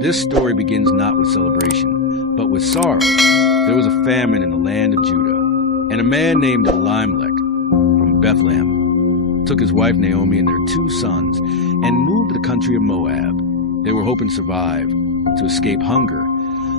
This story begins not with celebration, but with sorrow. There was a famine in the land of Judah, and a man named Elimelech from Bethlehem took his wife Naomi and their 2 sons and moved to the country of Moab. They were hoping to survive, to escape hunger,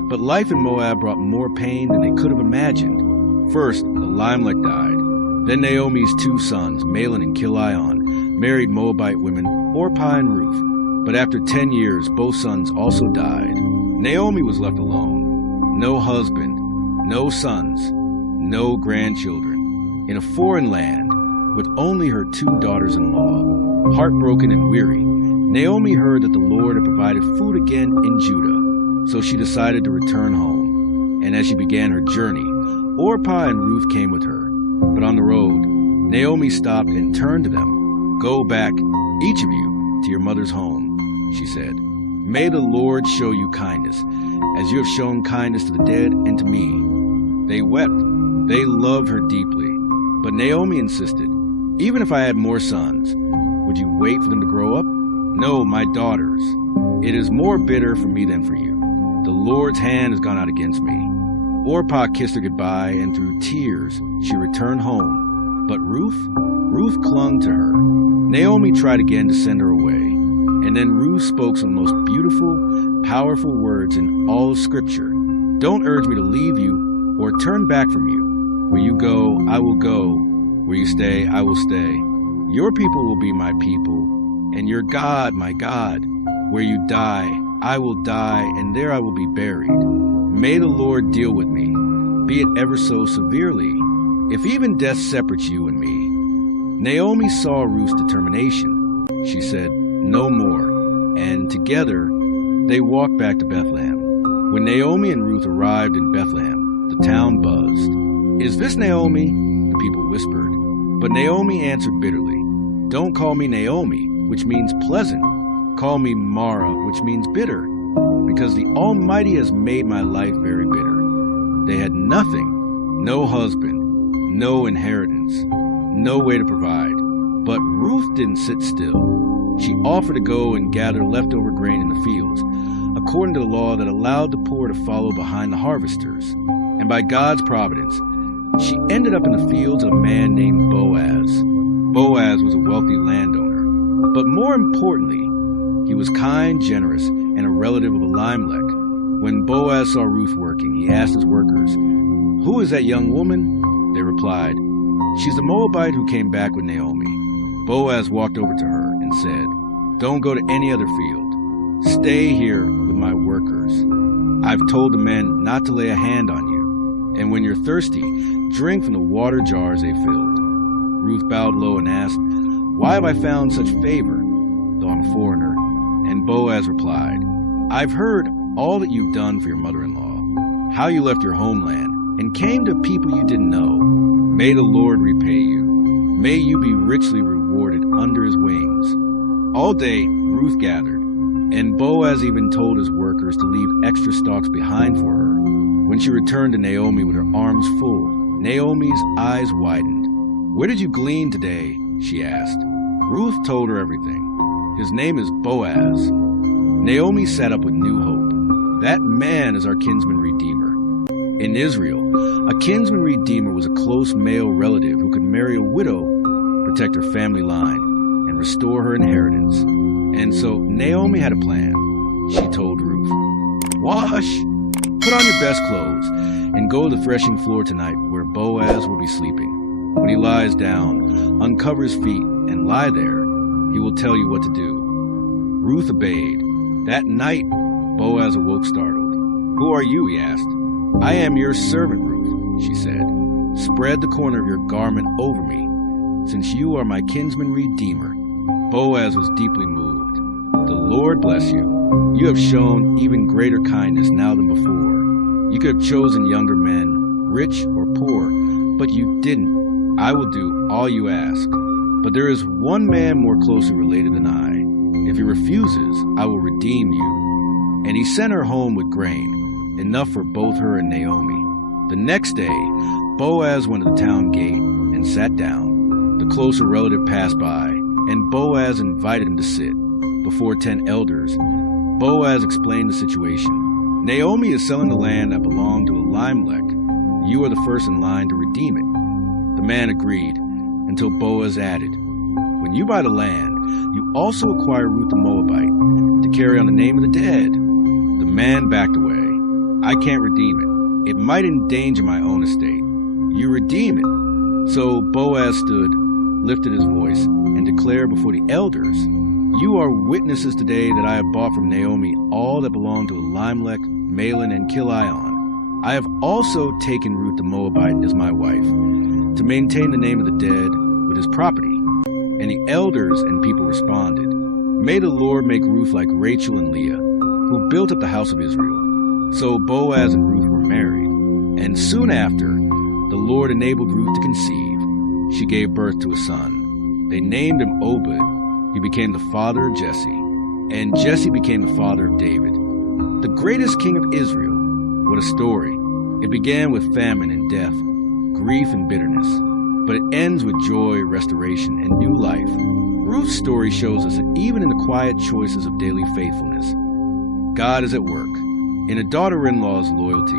but life in Moab brought more pain than they could have imagined. First, Elimelech died. Then Naomi's 2 sons, Mahlon and Chilion, married Moabite women Orpah and Ruth. But after 10 years, both sons also died. Naomi was left alone. No husband, no sons, no grandchildren. In a foreign land, with only her 2 daughters-in-law. Heartbroken and weary, Naomi heard that the Lord had provided food again in Judah. So she decided to return home. And as she began her journey, Orpah and Ruth came with her. But on the road, Naomi stopped and turned to them. "Go back, each of you, to your mother's home," she said. "May the Lord show you kindness, as you have shown kindness to the dead and to me." They wept. They loved her deeply. But Naomi insisted, "Even if I had more sons, would you wait for them to grow up? No, my daughters. It is more bitter for me than for you. The Lord's hand has gone out against me." Orpah kissed her goodbye, and through tears she returned home. But Ruth clung to her. Naomi tried again to send her away, and then Ruth spoke some of the most beautiful, powerful words in all of Scripture. "Don't urge me to leave you or turn back from you. Where you go, I will go. Where you stay, I will stay. Your people will be my people, and your God, my God. Where you die, I will die, and there I will be buried. May the Lord deal with me, be it ever so severely, if even death separates you and me." Naomi saw Ruth's determination. She said, "No more," and together they walked back to Bethlehem. When Naomi and Ruth arrived in Bethlehem, the town buzzed. "Is this Naomi?" the people whispered. But Naomi answered bitterly, "Don't call me Naomi, which means pleasant. Call me Mara, which means bitter, because the Almighty has made my life very bitter." They had nothing, no husband, no inheritance, no way to provide. But Ruth didn't sit still. She offered to go and gather leftover grain in the fields, according to the law that allowed the poor to follow behind the harvesters. And by God's providence, she ended up in the fields of a man named Boaz. Boaz was a wealthy landowner, but more importantly, he was kind, generous, and a relative of Elimelech. When Boaz saw Ruth working, he asked his workers, "Who is that young woman?" They replied, "She's the Moabite who came back with Naomi." Boaz walked over to her and said, "Don't go to any other field. Stay here with my workers. I've told the men not to lay a hand on you. And when you're thirsty, drink from the water jars they filled." Ruth bowed low and asked, "Why have I found such favor, though I'm a foreigner?" And Boaz replied, "I've heard all that you've done for your mother-in-law, how you left your homeland and came to people you didn't know. May the Lord repay you. May you be richly rewarded under his wings." All day, Ruth gathered, and Boaz even told his workers to leave extra stalks behind for her. When she returned to Naomi with her arms full, Naomi's eyes widened. "Where did you glean today?" she asked. Ruth told her everything. "His name is Boaz." Naomi sat up with new hope. "That man is our kinsman-redeemer." In Israel, a kinsman-redeemer was a close male relative who could marry a widow, protect her family line, and restore her inheritance. And so Naomi had a plan. She told Ruth, "Wash, put on your best clothes, and go to the threshing floor tonight where Boaz will be sleeping. When he lies down, uncover his feet and lie there. He will tell you what to do." Ruth obeyed. That night, Boaz awoke startled. "Who are you?" he asked. "I am your servant, Ruth," she said. "Spread the corner of your garment over me, since you are my kinsman-redeemer." Boaz was deeply moved. "The Lord bless you. You have shown even greater kindness now than before. You could have chosen younger men, rich or poor, but you didn't. I will do all you ask. But there is one man more closely related than I. If he refuses, I will redeem you." And he sent her home with grain, enough for both her and Naomi. The next day, Boaz went to the town gate and sat down. The closer relative passed by, and Boaz invited him to sit before 10 elders Boaz explained the situation. Naomi is selling the land that belonged to Elimelech. You are the first in line to redeem it. The man agreed, until Boaz added, when you buy the land, you also acquire Ruth the Moabite to carry on the name of the dead. The man backed away. I can't redeem it. It might endanger my own estate. You redeem it. So Boaz stood, lifted his voice, and declared before the elders, you are witnesses today that I have bought from Naomi all that belonged to Elimelech, Mahlon, and Chilion. I have also taken Ruth the Moabite as my wife, to maintain the name of the dead with his property. And the elders and people responded, may the Lord make Ruth like Rachel and Leah, who built up the house of Israel. So Boaz and Ruth were married, and soon after, the Lord enabled Ruth to conceive. She gave birth to a son. They named him Obed. He became the father of Jesse, and Jesse became the father of David, the greatest king of Israel. What a story. It began with famine and death, grief and bitterness, but it ends with joy, restoration, and new life. Ruth's story shows us that even in the quiet choices of daily faithfulness, God is at work. In a daughter-in-law's loyalty,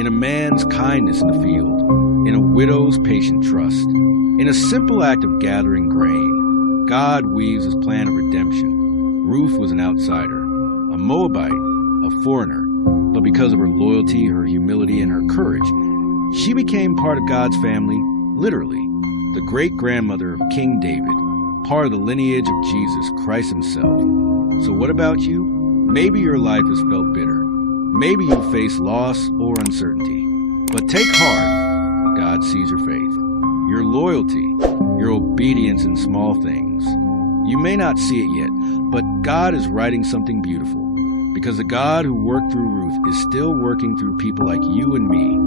in a man's kindness in the field, in a widow's patient trust, in a simple act of gathering grain, God weaves his plan of redemption. Ruth was an outsider, a Moabite, a foreigner, but because of her loyalty, her humility, and her courage, she became part of God's family, literally, the great-grandmother of King David, part of the lineage of Jesus Christ himself. So what about you? Maybe your life has felt bitter. Maybe you face loss or uncertainty. But take heart. God sees your faith, your loyalty, your obedience in small things. You may not see it yet, but God is writing something beautiful, because the God who worked through Ruth is still working through people like you and me.